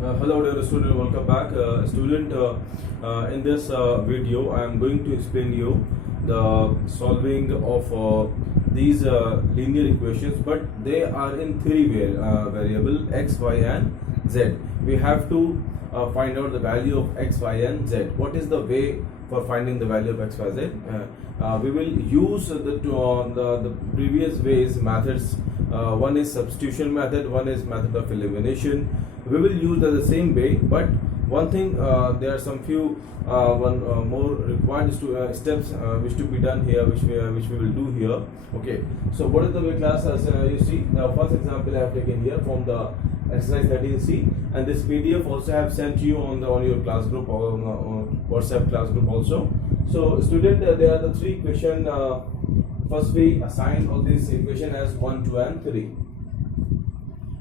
Hello dear student, welcome back. In this video I am going to explain you the solving of these linear equations, but they are in three variable x, y and z. We have to find out the value of x, y and z. What is the way for finding the value of x, y, z? We will use the previous ways methods. One is substitution method, one is method of elimination. We will use the same way, but one thing, there are some few more required steps which to be done here, which we will do here. Okay, so what is the way class? As you see, the first example I have taken here from the exercise 13C, and this PDF also have sent you on your class group or on WhatsApp class group also. So student, there are the three equation. First we assign all this equation as 1, 2 and 3.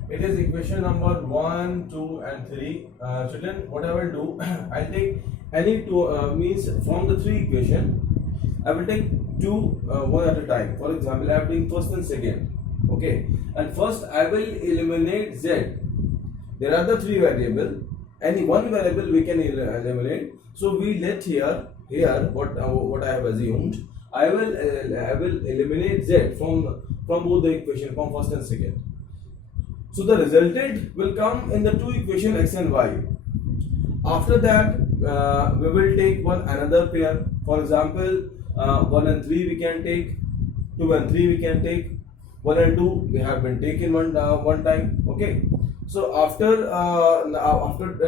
It is equation number 1, 2 and 3. Children, what I will do, I'll take any two, means from the three equation, I will take two one at a time. For example, I am doing first and second. Okay, and first I will eliminate z. There are the three variable. Any one variable we can eliminate. So we let here what I have assumed. I will eliminate z from both the equation, from first and second. So the resultant will come in the two equation x and y. After that, we will take another pair. For example, 1 and 3 we can take, 2 and 3 we can take, 1 and 2 we have been taken one time. Okay. So after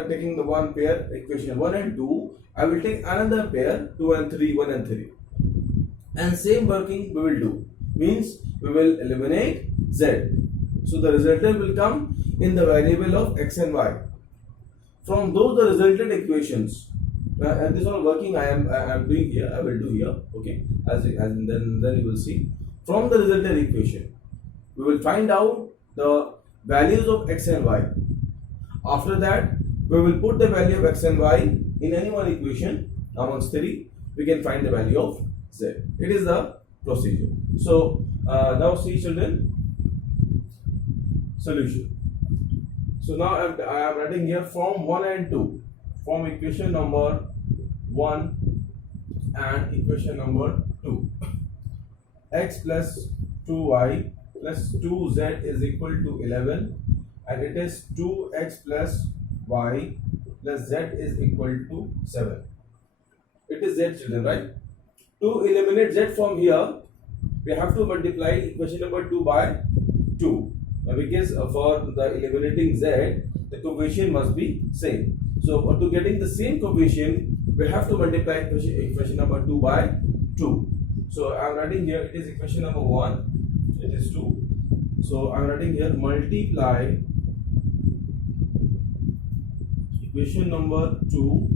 taking the one pair, equation 1 and 2, I will take another pair, 2 and 3, 1 and 3. And same working we will do. Means we will eliminate z. So the resultant will come in the variable of x and y. From those the resultant equations, and this all working I am doing here, I will do here. Okay, then you will see. From the resultant equation, we will find out the values of x and y. After that, we will put the value of x and y in any one equation amongst three. We can find the value of z. It is the procedure. So now see children, solution. So now I am writing here from 1 and 2, from equation number 1 and equation number 2. X plus 2y plus 2z is equal to 11, and it is 2x plus y plus z is equal to 7. It is z, children, right? To eliminate z from here, we have to multiply equation number 2 by 2. Because for the eliminating z, the coefficient must be same. So to getting the same coefficient, we have to multiply equation number 2 by 2. So I am writing here, it is equation number 1, it is 2. So I am writing here, multiply equation number 2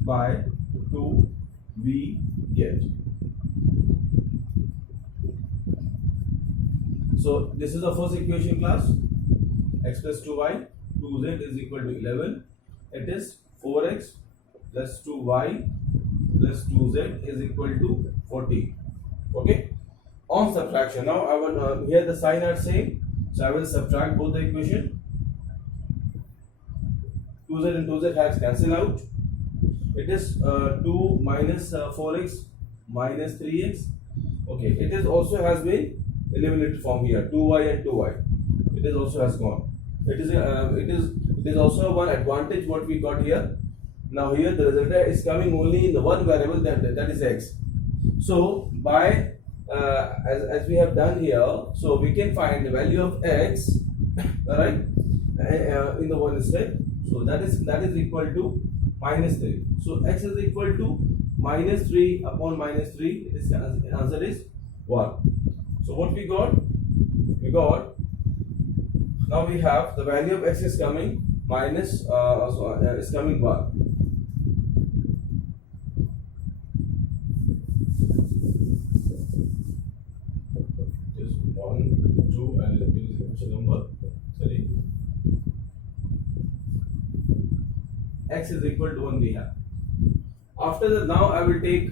by 2, we get. So this is the first equation class, x plus 2y, 2z is equal to 11. It is 4x plus 2y plus 2z is equal to 14. Okay. On subtraction, now I will here the sign are same, so I will subtract both the equation. 2z and 2z has cancel out. It is 2 minus 4x minus 3x. Okay, it is also has been eliminated from here, 2y and 2y. It is also has gone. It is also one advantage what we got here. Now here the result is coming only in the one variable, that is x. So by as we have done here, so we can find the value of x, right, in the one step. So that is equal to minus 3. So x is equal to minus 3 upon minus 3. This answer is 1. So what we got? Now we have the value of x is coming minus is coming 1. Just 1, 2, and it is equation number 3. X is equal to 1 we have. After that, now I will take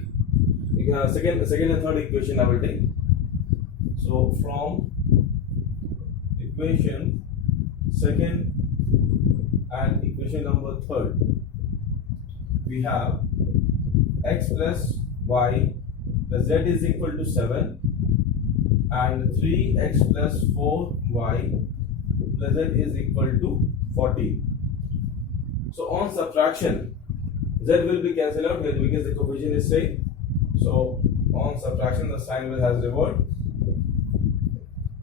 second and third equation I will take. So from equation second And equation number third, we have x plus y plus z is equal to 7 and 3x plus 4y plus z is equal to 40. So on subtraction, z will be cancelled out here because the coefficient is same. So on subtraction, the sign will has revert.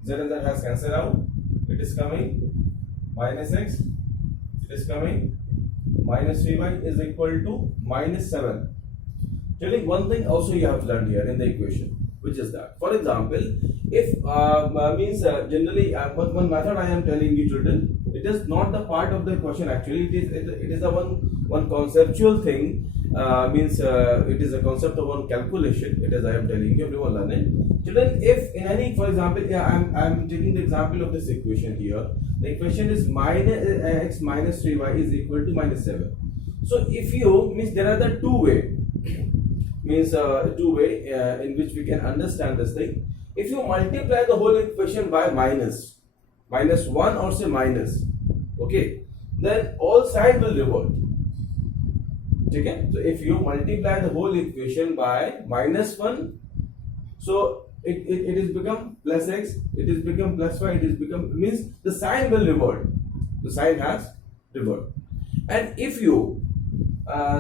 Z and z has cancelled out. It is coming minus x. It is coming minus 3y is equal to minus 7. Telling one thing also you have learned here in the equation, which is that, for example, if generally one method I am telling you, children, it is not the part of the question actually. It is a one conceptual thing. It is a concept of one calculation. It is I am telling you, everyone learn it. Children, if in any, for example, I am taking the example of this equation here. The equation is minus x minus 3y is equal to minus 7. So if you there are the two way in which we can understand this thing. If you multiply the whole equation by minus 1 or say minus, okay, then all side will revert. Okay? So if you multiply the whole equation by minus 1, so it is become plus x, it is become plus y, it is become, means the sign will revert. The sign has revert. And if you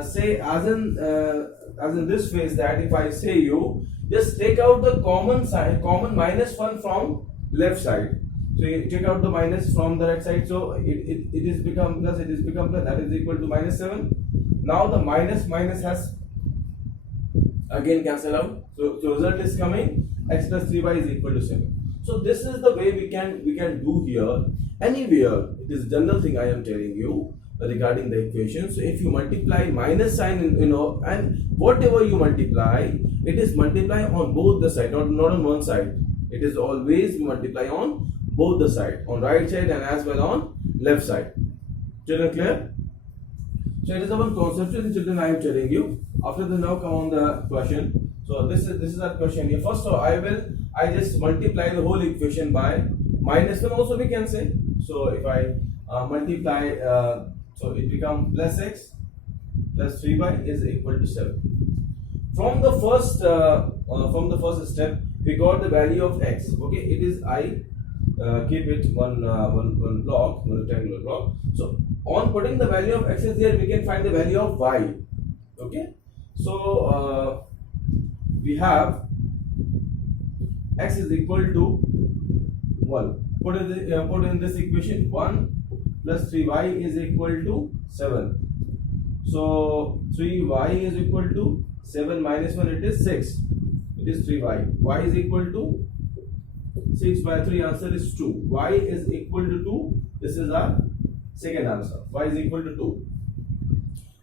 say as in this phase, that if I say you just take out the common minus 1 from left side. So you take out the minus from the right side, so it is become plus, it is become plus, that is equal to minus 7. Now the minus has again cancel out. So result is coming x plus 3y is equal to 7. So this is the way we can do here. Anywhere, it is general thing I am telling you regarding the equation. So if you multiply minus sign, and whatever you multiply, it is multiply on both the side, not on one side. It is always multiply on both the side, on right side and as well on left side. Children, clear? So it is one conceptual, children, I am telling you. After this, now come on the question. So this is our question here. First, so I just multiply the whole equation by minus 1 also we can say. So if I multiply, so it becomes plus x plus 3y is equal to 7. From the first step, we got the value of x. Okay, it is I keep it one block, one rectangular block. So on putting the value of x is here, we can find the value of y. Okay, so we have x is equal to 1. Put in this equation, 1 plus 3y is equal to 7. So 3y is equal to 7 minus 1, it is 6. It is 3y. Y is equal to 6 by 3, answer is 2. Y is equal to 2. This is our second answer. Y is equal to 2.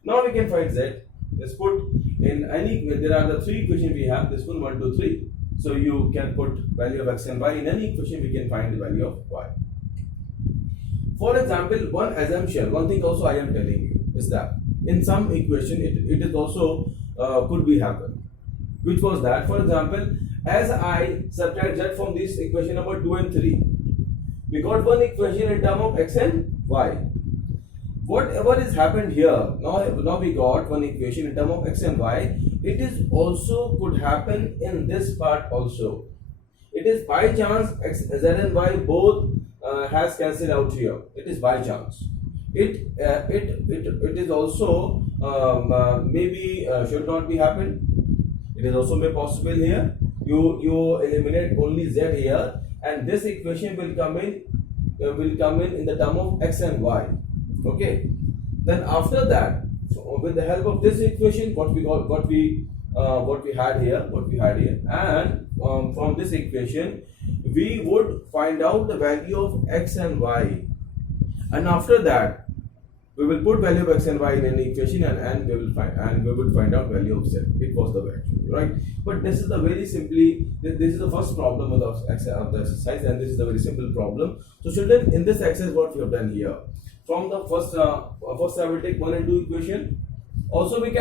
Now we can find z. Let's put in any, there are the three equations we have, this one, 1, 2, 3. So you can put value of x and y in any equation, we can find the value of y. For example, one assumption, one thing also I am telling you is that in some equation it is also could be happen. Which was that, for example, as I subtract z from this equation number 2 and 3, we got one equation in term of x and y. Whatever is happened here, now we got one equation in term of x and y. It is also could happen in this part also. It is by chance x, z and y both has cancelled out here. It is by chance. It is also maybe should not be happen. It is also may possible here. You eliminate only z here, and this equation will come in the term of x and y. Okay. Then after that, with the help of this equation, what we had here, and from this equation, we would find out the value of x and y, and after that, we will put value of x and y in any equation, and we will find out value of z. It was the way, right? But this is the very simply, this is the first problem of the exercise, and this is a very simple problem. So children, in this exercise, what we have done here, from the first I will take 1 and 2 equation. Also you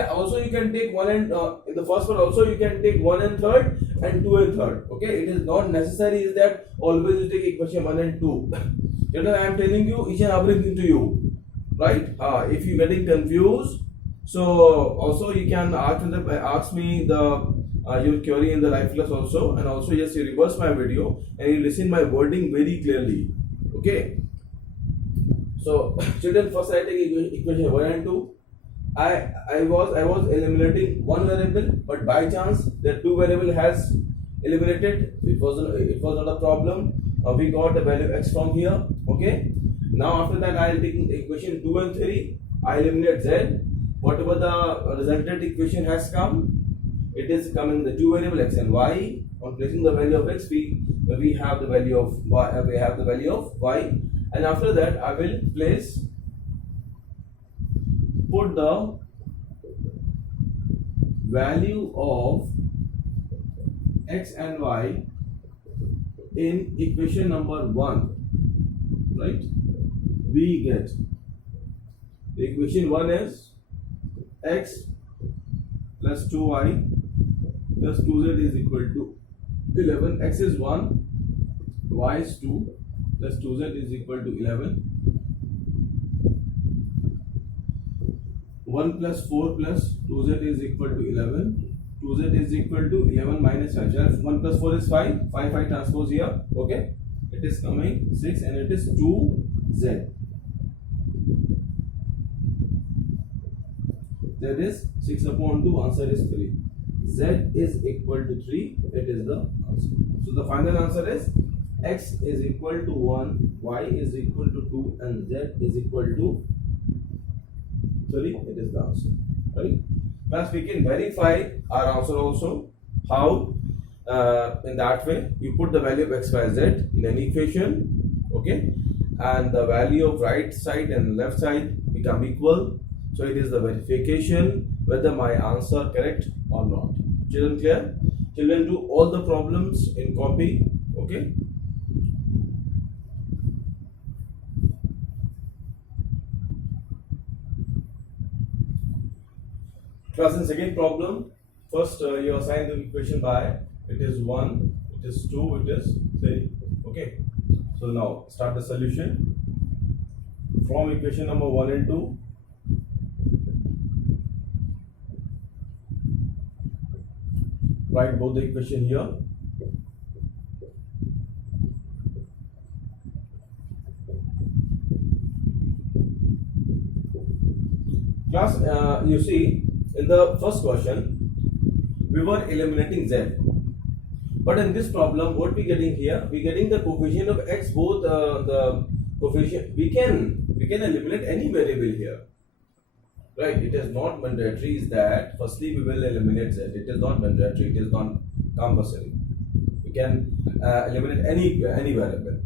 can take 1 and in the first one also you can take 1 and third and 2 and third. Okay, it is not necessary is that always you take equation 1 and 2. I am telling you each and everything to you. right? If you're getting confused, so also you can ask me the your query in the live class also, and also yes, you reverse my video and you listen my wording very clearly. Okay. So children, first I take equation 1 and 2. I was eliminating one variable, but by chance the two variable has eliminated. It was not a problem. We got the value x from here. Okay. Now after that I will take equation 2 and 3. I eliminate z. Whatever the resultant equation has come, it is coming the two variable x and y. On placing the value of x, we have the value of y. We have the value of y, and after that I will put the value of x and y in equation number 1, right? We get the equation 1 is x plus 2y plus 2z is equal to 11. X is 1, y is 2, plus 2z is equal to 11. 1 plus 4 plus 2z is equal to 11. 2z is equal to 11 minus 5. 1 plus 4 is 5. 5 transpose here. Okay. It is coming 6 and it is 2z. That is 6 upon 2. Answer is 3. Z is equal to 3. It is the answer. So the final answer is x is equal to 1, y is equal to 2, and z is equal to 3. It is the answer. Right? Plus we can verify our answer also. How? In that way, you put the value of x, y, z in an equation. Okay, and the value of right side and left side become equal. So it is the verification whether my answer correct or not. Children, clear? Children, do all the problems in copy. Okay. Class, in second problem, first you assign the equation by it is 1, it is 2, it is 3. Okay. So now start the solution from equation number 1 and 2. Write both the equation here. Class, you see in the first question we were eliminating z, but in this problem what we getting here, we getting the coefficient of x, both the coefficient. We can eliminate any variable here. Right, it is not mandatory is that firstly we will eliminate z. It is not mandatory, it is not compulsory. We can eliminate any variable.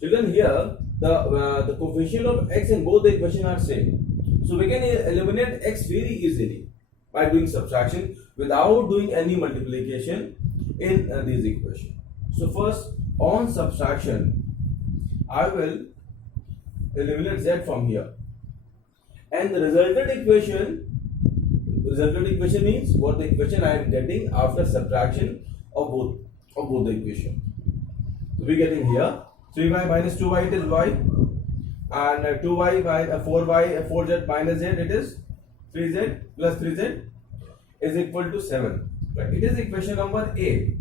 Children, here the coefficient of x in both the equation are same. So we can eliminate x very easily by doing subtraction without doing any multiplication in these equations. So first on subtraction, I will eliminate z from here. And the resultant equation means what the equation I am getting after subtraction of both the equation. So we getting here 3y minus 2y, it is y, and 2y by 4z minus z, it is 3z plus 3z is equal to 7. Right? It is equation number A.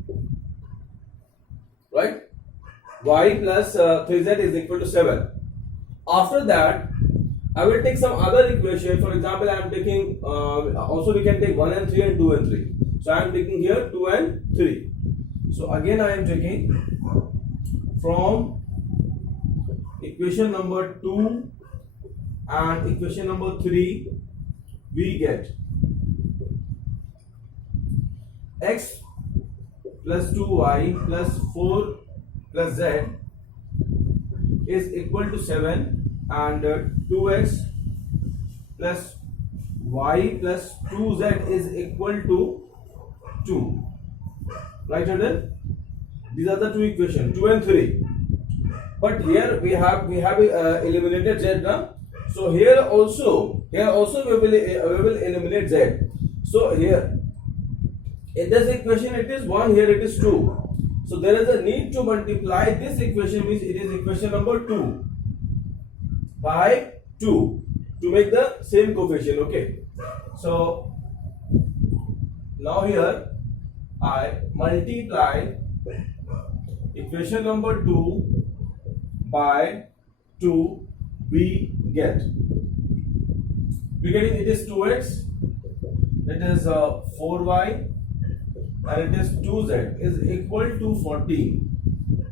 Right? Y plus 3z is equal to 7. After that, I will take some other equation. For example, I am taking also we can take 1 and 3 and 2 and 3. So I am taking here 2 and 3. So again I am taking from equation number 2 and equation number 3, we get x plus 2y plus 4 plus z is equal to 7, and 2x plus y plus 2z is equal to 2. Right, children? These are the two equations, 2 and 3. But here we have eliminated z now. So here also we will eliminate z. So here in this equation it is 1, here it is 2. So there is a need to multiply this equation, means it is equation number 2 by 2. to make the same coefficient. Okay, so now here I multiply equation number 2 by 2, we get it is 2x, it is 4y, and it is 2z is equal to 14,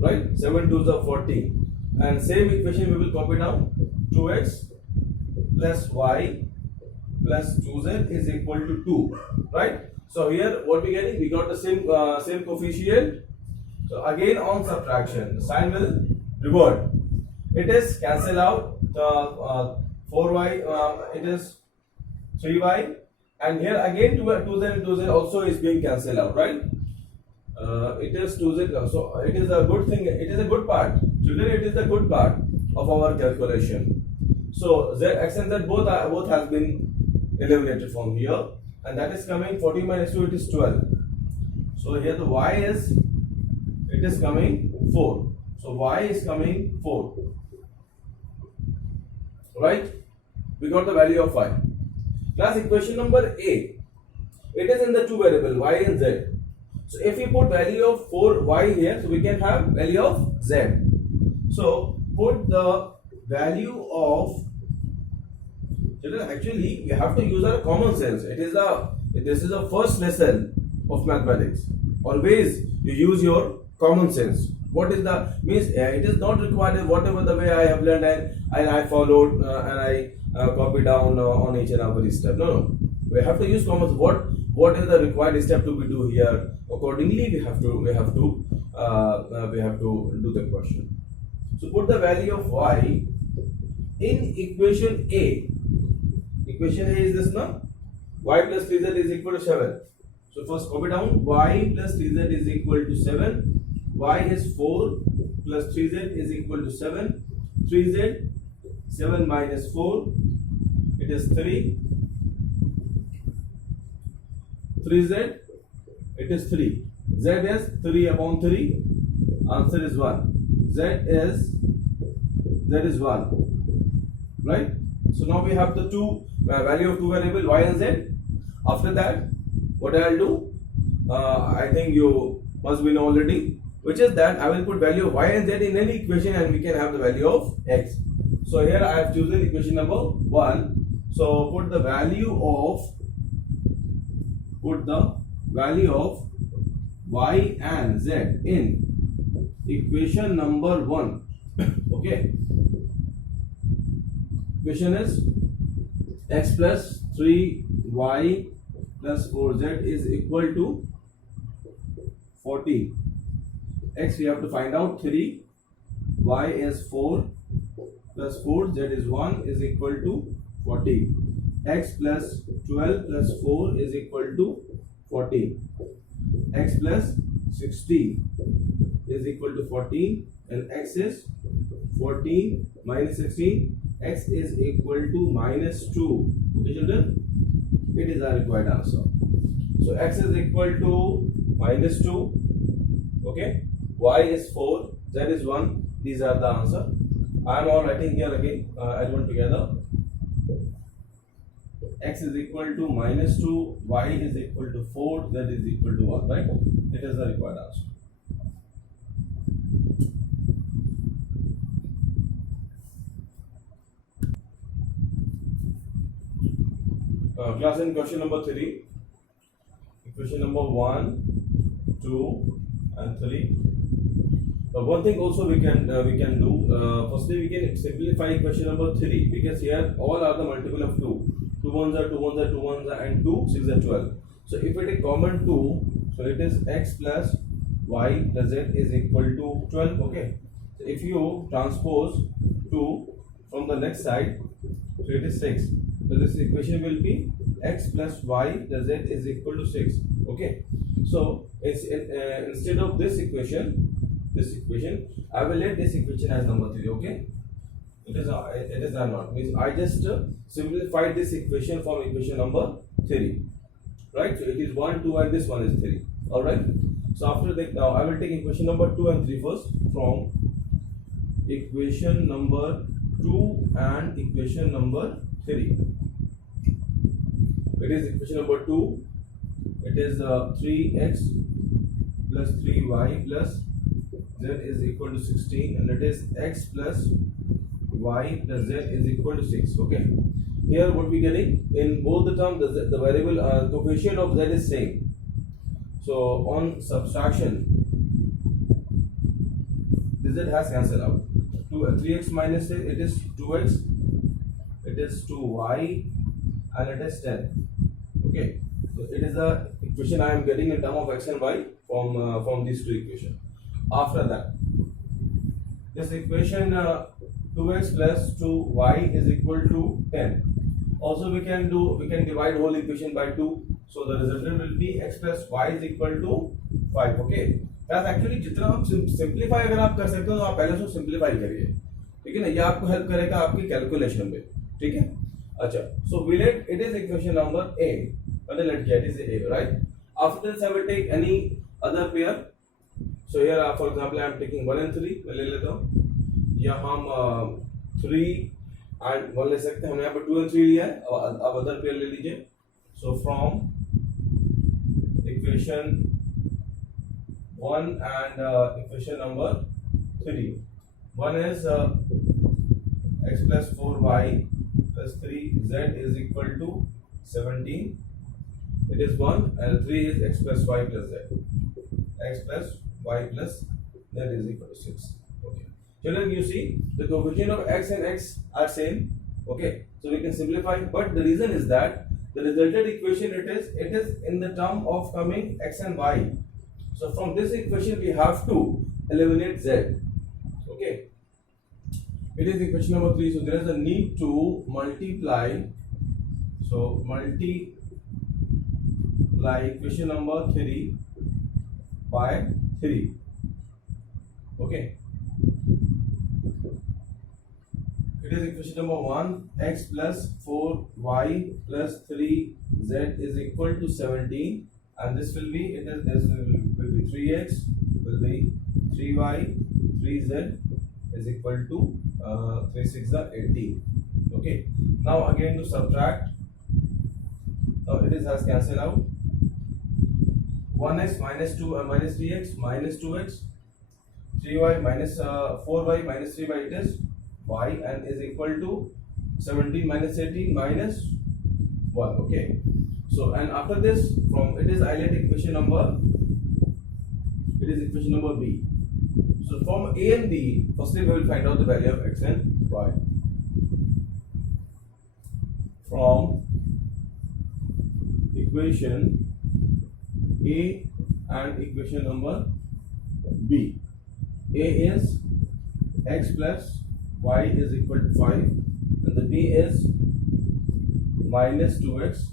right? 7 2s are 14, and same equation we will copy down. 2x plus y plus 2z is equal to 2, right? So here what we getting? We got the same coefficient. So again on subtraction, the sign will revert. It is cancel out. The 4y, it is 3y, and here again 2z and 2z also is being cancelled out, right? It is 2z, so it is a good thing. It is a good part, children. It is the good part of our calculation. So z, x and z both has been eliminated from here, and that is coming 14 minus 2. It is 12. So here the y is, it is coming 4. So y is coming 4, right? We got the value of y. Class, equation number A, it is in the two variable y and z. So if we put value of 4y here, so we can have value of z. So put the value of, actually we have to use our common sense. This is the first lesson of mathematics. Always you use your common sense. What is the means? It is not required whatever the way I have learned and I followed and I copy down on each and every step. No, we have to use common sense. What is the required step to be do here? Accordingly, we have to do the question. So put the value of y in equation A. Equation A is this now. Y plus 3z is equal to 7. So first copy down. Y plus 3z is equal to 7. Y is 4 plus 3z is equal to 7. 3z, 7 minus 4, it is 3. 3z, it is 3. Z is 3 upon 3. Answer is 1. Z is 1. Right? So now we have the value of two variable y and z. After that, what I will do? I think you must be know already. Which is that I will put value of y and z in any equation and we can have the value of x. So here I have chosen equation number 1. So put the value of y and z in equation number 1. Okay. Equation is x plus 3y plus 4z is equal to 14. X we have to find out 3, y is 4 plus 4, z is 1 is equal to 14. X plus 12 plus 4 is equal to 14. X plus 16 is equal to 14, and x is 14 minus 16. X is equal to minus 2. Okay, children? It is our required answer. So x is equal to minus 2. Okay. Y is 4, z is 1. These are the answer. I am all writing here again. Add one together. X is equal to minus 2, y is equal to 4, z is equal to 1. Right? It is the required answer. Class, in question number 3. Question number 1, 2, and 3. One thing also we can do. Firstly, we can simplify question number 3, because here all are the multiple of 2. 2 ones are 2 ones are 2 ones are, and 2 6 are 12. So if we take common 2, so it is x plus y plus z is equal to 12. Okay. So if you transpose 2 from the next side, so it is 6. So this equation will be x plus y plus z is equal to 6. Okay. So it's instead of this equation, I will let this equation as number 3. Okay. It is not. Means I just simplified this equation from equation number 3. Right. So it is 1, 2, and this one is 3. All right. So after that, now I will take equation number 2 and 3 first. From equation number 2 and equation number 3. It is equation number 2. It is 3x plus 3y plus z is equal to 16, and it is x plus y plus z is equal to 6. Okay. Here what we getting in both the terms, the variable coefficient of z is same. So on subtraction, this z has cancelled out. 3x minus 6, it is 2x, it is 2y, and it is 10. Okay. So it is the equation I am getting in term of x and y from these two equations. After that, this equation 2x plus 2y is equal to 10. Also we can divide whole equation by 2. So the resultant will be x plus y is equal to 5. Okay. That's actually जितना हम simplify अगर आप कर सकते हो तो आप पहले उसको सिंप्लीफाई करिए, ठीक है ना, ये आपको हेल्प करेगा आपकी कैलकुलेशन में, ठीक है. अच्छा, so we let it is equation number A. मैंने लेट किया, it is A, right? After this I will take any other pair. So here for example I am taking 1 and 3. मैं ले लेता हूँ, या हम 3 and 1 ले सकते हैं. हमने यहाँ पर 2 and 3 लिया है, अब अदर पेयर ले लीजिए. So from equation 1 and equation number 3, one is x plus 4y plus 3z is equal to 17. It is 1, and 3 is x plus y plus z. X plus y plus z is equal to 6. Okay. Children, you see the coefficient of x and x are same. Okay. So we can simplify, but the reason is that the resulted equation it is in the term of coming x and y. So from this equation we have to eliminate z. Okay. It is equation number 3. So there is a need to multiply. So multiply equation number 3 by 3. Okay. It is equation number 1, x plus 4y plus 3z is equal to 17, and this will be, this will be 3x, will be 3y, 3z is equal to 3 6 are 18. Okay. Now again to subtract. Now it is has cancelled out. 1x minus 2 minus 3x minus 2x, 3y minus 4y minus 3y, it is y, and is equal to 17 minus 18 minus 1. Okay. So and after this, from it is islet equation number, it is equation number B. So from A and B, firstly we will find out the value of x and y. From equation A and equation number B. A is x plus y is equal to 5, and the B is minus 2x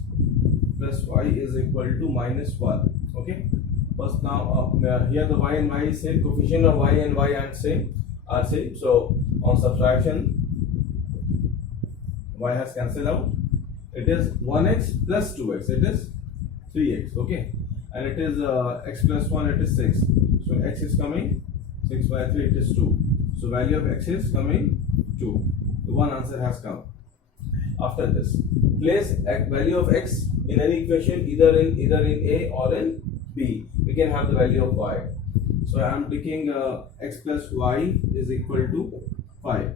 plus y is equal to minus 1. Okay. First now here the y and y is same, coefficient of y and y are same. So on subtraction, y has cancelled out. It is 1x plus 2x, it is 3x. Okay. And it is x plus 1, it is 6. So x is coming 6 by 3, it is 2. So value of x is coming 2. The one answer has come. After this, place value of x in any equation, either in A or in B. We can have the value of y. So I am taking x plus y is equal to 5.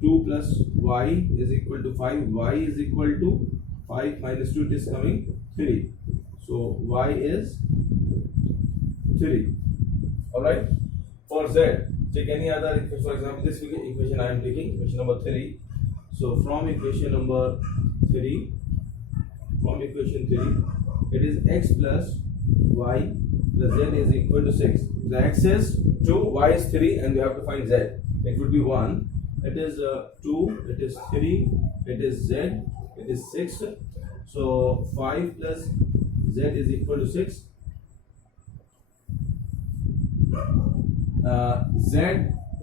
2 plus y is equal to 5. Y is equal to 5 minus 2, it is coming 3. So y is 3. Alright. For z, take any other equation. For example, this equation I am taking, equation number 3. So from equation number 3, it is x plus y plus z is equal to 6. The x is 2, y is 3, and we have to find z. It would be 1. It is 2, it is 3, it is z, it is 6. So 5 plus z is equal to 6. Z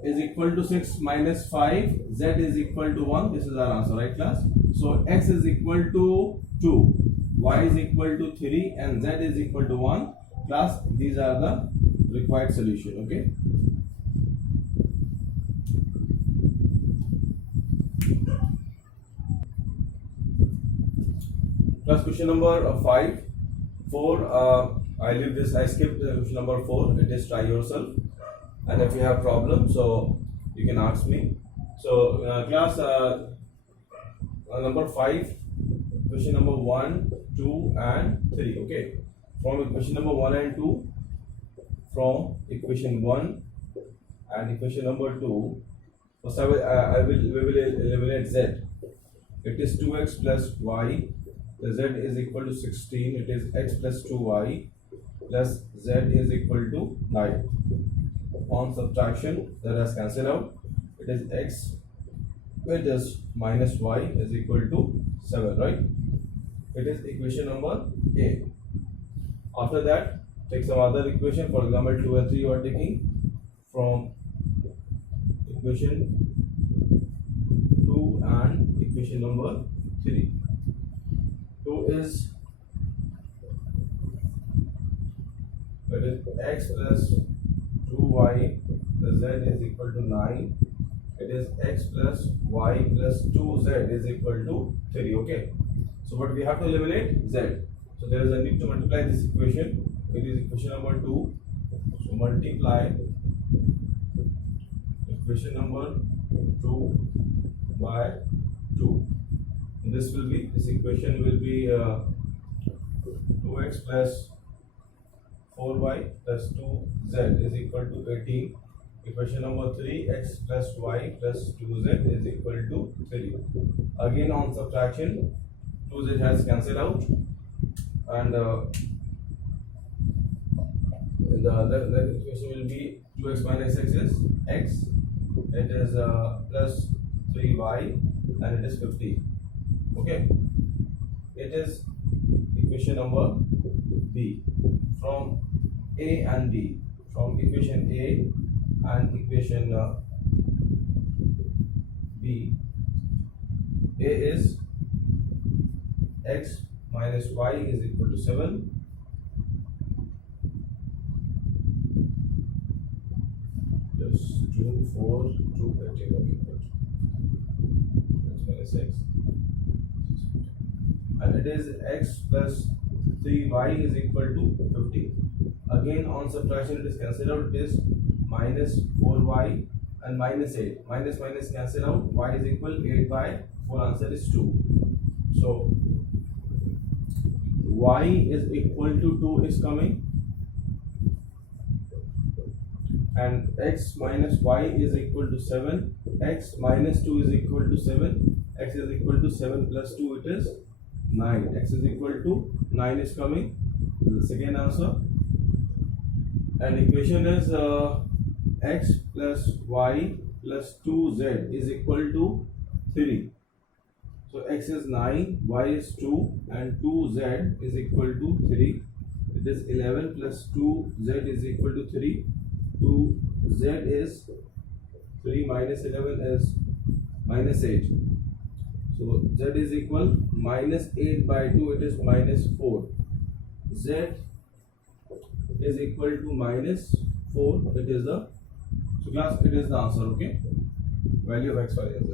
is equal to 6 minus 5, z is equal to 1. This is our answer, right class? So x is equal to 2, y is equal to 3, and z is equal to 1. Class, these are the required solution. Okay. Plus question number 5. 4, I leave this, I skipped question number 4. It is try yourself. And if you have problems, so you can ask me. So class number 5, question number 1, 2 and 3. Okay. From equation number 1 and 2, from equation 1 and equation number 2, first we will eliminate z. It is 2x plus y. The z is equal to 16. It is x plus 2y plus z is equal to 9. On subtraction, that has cancelled out. It is x, it is minus y is equal to 7, right? It is equation number A. After that, take some other equation. For example, 2 and 3 you are taking from equation 2 and equation number 3. 2 is, that is x plus 2y plus z is equal to 9. It is x plus y plus 2z is equal to 3. Okay. So what we have to eliminate z. So there is a need to multiply this equation. It is equation number 2. So multiply equation number 2 by 2. This will be, this equation will be 2x plus 4y plus 2z is equal to 18. Equation number 3, x plus y plus 2z is equal to 3. Again on subtraction, 2z has cancelled out, and the other equation will be 2x minus x is x. It is plus 3y and it is 50. Okay. It is equation number B. From A and B, from equation A and equation B, A is x minus y is equal to 7. Just 2, 4, 2, 13, minus x. And it is x plus 3y is equal to 50. Again on subtraction it is cancelled out. It is minus 4y and minus 8. Minus minus cancel out. Y is equal 8 by 4. Answer is 2. So y is equal to 2 is coming, and x minus y is equal to 7. X minus 2 is equal to 7. X is equal to 7 plus 2, it is 9. X is equal to 9 is coming. The second answer. And equation is x plus y plus 2z is equal to 3. So x is 9, y is 2 and 2z is equal to 3. It is 11 plus 2z is equal to 3. 2z is 3 minus 11 is minus 8. So z is equal minus 8 by 2, it is minus 4. Z is equal to minus 4. It is the, so class, it is the answer. Okay, value of x, y and z.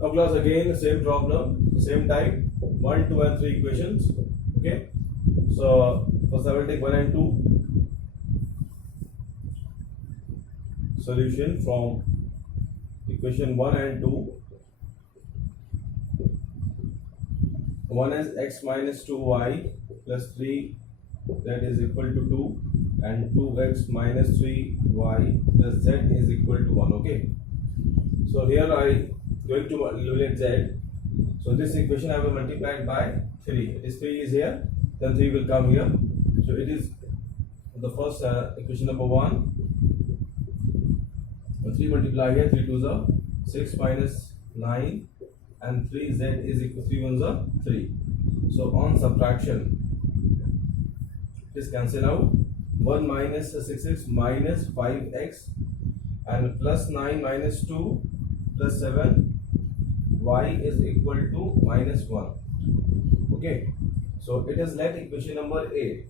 Now class, again same problem, same type, 1, 2 and 3 equations. Okay, so first I will take 1 and 2. Solution from equation 1 and 2. 1 is x minus 2y plus 3, that is equal to 2, and 2x minus 3y plus z is equal to 1. Okay, so here I going to eliminate z. So this equation I will multiply by 3. This 3 is here, then 3 will come here. So it is the first equation number 1. 3 multiply here, 3 2s are 6 minus 9 and 3z is equal to 3 1s are 3. So on subtraction, it is cancelled out. 1 minus 6 is minus 5x, and plus 9 minus 2 plus 7, y is equal to minus 1. Okay, so it is let equation number A.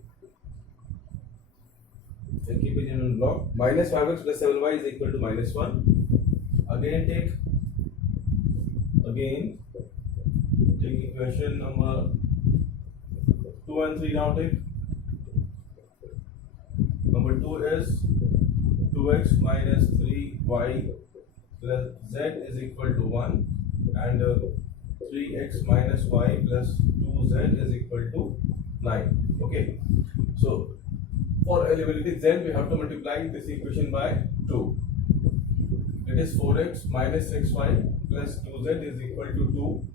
And keep it in block. Minus 5x plus 7y is equal to minus 1. Again take equation number 2 and 3. Now take number 2 is 2x minus 3y plus z is equal to 1, and 3x minus y plus 2z is equal to 9. Okay, so for eliminating z we have to multiply this equation by 2. It is 4x minus 6y plus 2z is equal to 2,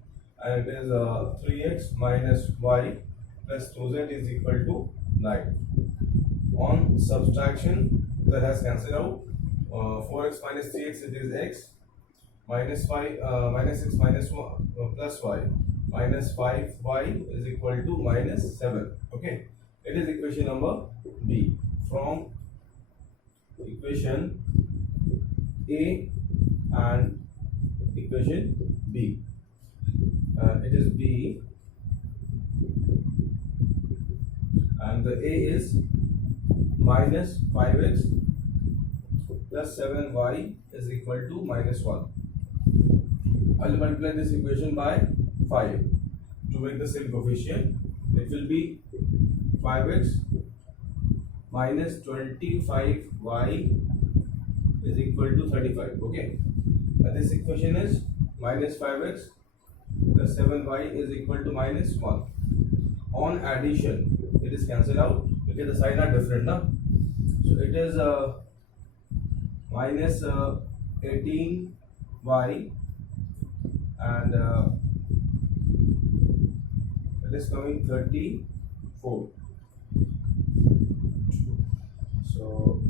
and it is 3x minus y plus 2z is equal to 9. On subtraction, that has cancelled out. 4x minus 3x, it is x, minus 5 minus 6 minus 1 plus y, minus 5y is equal to minus 7. Okay, it is equation number B. From equation A and equation B, it is B, and the A is minus 5x plus 7y is equal to minus 1. I will multiply this equation by 5 to make the same coefficient. It will be 5x minus 25y is equal to 35. Okay, and this equation is minus 5x plus 7y is equal to minus 1. On addition, it is cancelled out because the sign are different now. So it is minus 18y, and it is coming 34. So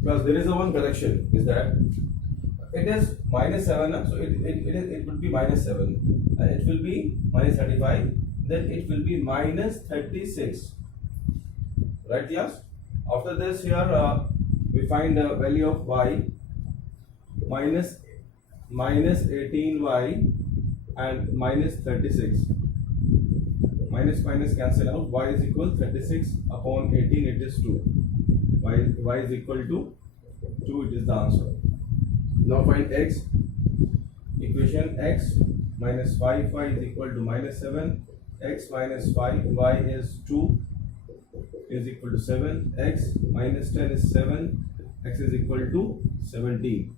because there is a one correction is that it is minus 7, so it would be minus 7, and it will be minus 35, then it will be minus 36, right? Yes. After this here we find the value of y, minus 18y and minus 36. Minus cancel out. Y is equal 36 upon 18, it is 2. Y is equal to 2, it is the answer. Now find x. Equation x minus 5y is equal to minus 7. X minus 5y is 2 is equal to 7. X minus 10 is 7. X is equal to 17.